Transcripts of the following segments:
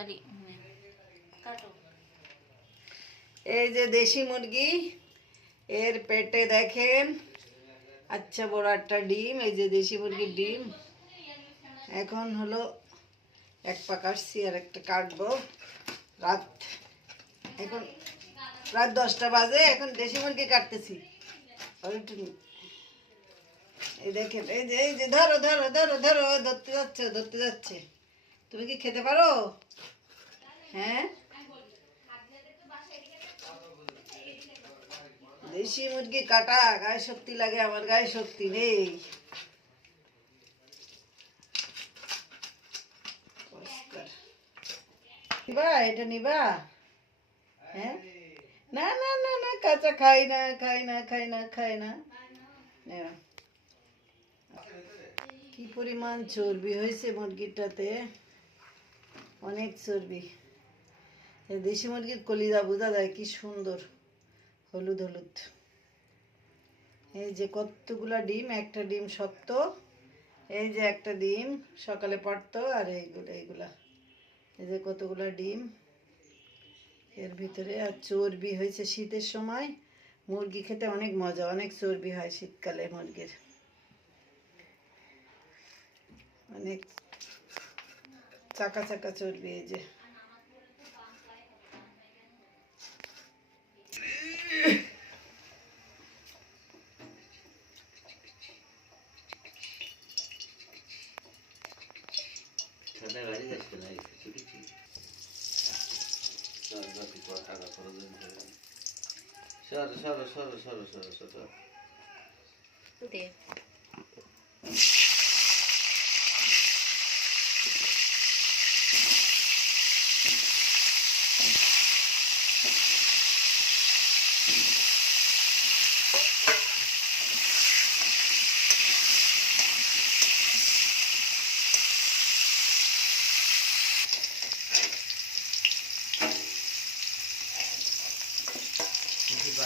তাড়াতাড়ি। এই যে দেশি মুরগি, এর পেটে দেখেন। আচ্ছা বড় একটা ডিম, এই যে দেশি মুরগির ডিম। এখন হলো এক পা কাটছি আর একটা কাটবো। রাত এখন, রাত দশটা বাজে, এখন দেশি মুরগি কাটতেছি। এই দেখেন, এই যে এই যে, ধরো ধরো ধরো ধরো, ধরতে যাচ্ছে ধরতে যাচ্ছে। তুমি কি খেতে পারো? হ্যাঁ? দেশি মুরগি কাটা, গায়ে শক্তি লাগে, আমার গায়ে শক্তি নেই। নিবা, এটা নিবা। হ্যাঁ? না না না না, কাঁচা খাই না খাই না খাই না খাই না। কি পরিমাণ চর্বি হয়েছে মুরগিটাতে? অনেক চর্বি। দেশি মুরগির কলিজা বোঝা যায় কি সুন্দর, হলুদ হলুদ। এই যে কতগুলা ডিম, একটা ডিম শক্ত, এই যে একটা ডিম সকালে পড়তো আর এইগুলো, এইগুলা। এই যে কতগুলা ডিম, এর ভিতরে আর চর্বি হয়েছে শীতের সময়। মুরগি খেতে অনেক মজা, অনেক চর্বি হয় শীতকালে মুরগির। অনেক চাকা চাকা চর্বি এই যে। সরো সরো সরো সরো সরো সরো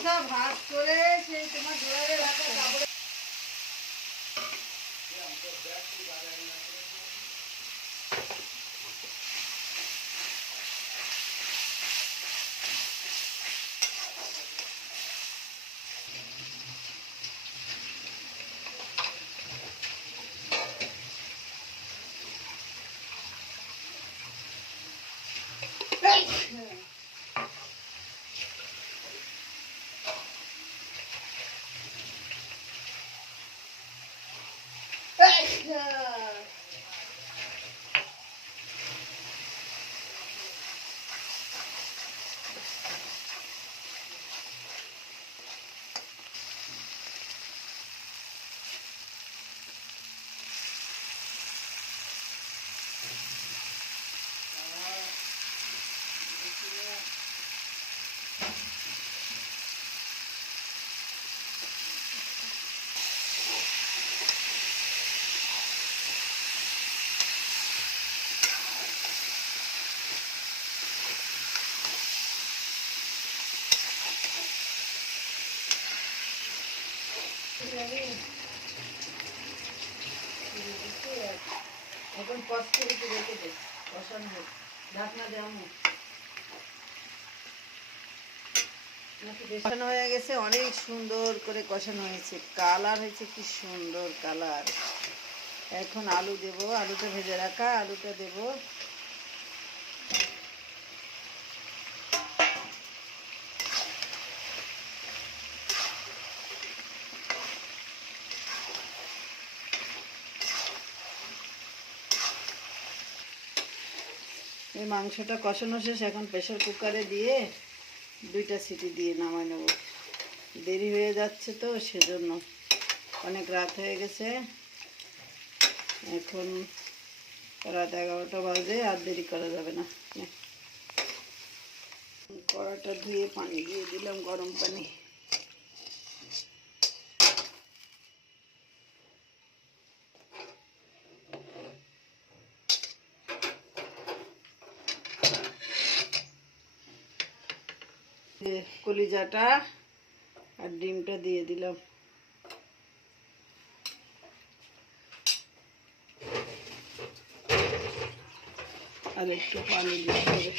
গামছা ভাত করে সেই তোমার ড্রয়ারে রাখা কাপড়ে Mexico. এখন রেখে দে বসানো ঢাকনা দেওয়া কষানো হয়ে গেছে, অনেক সুন্দর করে কষানো হয়েছে। কালার হয়েছে, কি সুন্দর কালার। এখন আলু দেব, আলুটা ভেজে রাখা, আলুটা দেব। এই মাংসটা কষানো শেষ, এখন প্রেশার কুকারে দিয়ে দুইটা সিটি দিয়ে নামাই নেব। দেরি হয়ে যাচ্ছে তো, সেজন্য অনেক রাত হয়ে গেছে। এখন রাত এগারোটা বাজে, আর দেরি করা যাবে না। কড়াটা ধুয়ে পানি দিয়ে দিলাম, গরম পানি। কলিজাটা আর ডিমটা দিয়ে দিলাম। আর একটু পানি দিতে হবে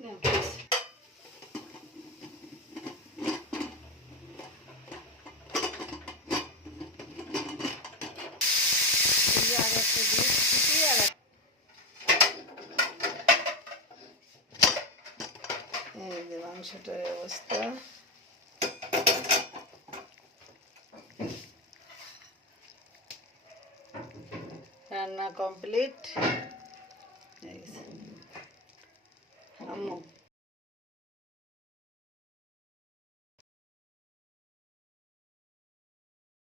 না, ব্যাস। এই যে আর একটা দিয়ে দিচ্ছি আর এক- এই যে মাংসটার অবস্থা। রান্না কমপ্লিট। আম্মু।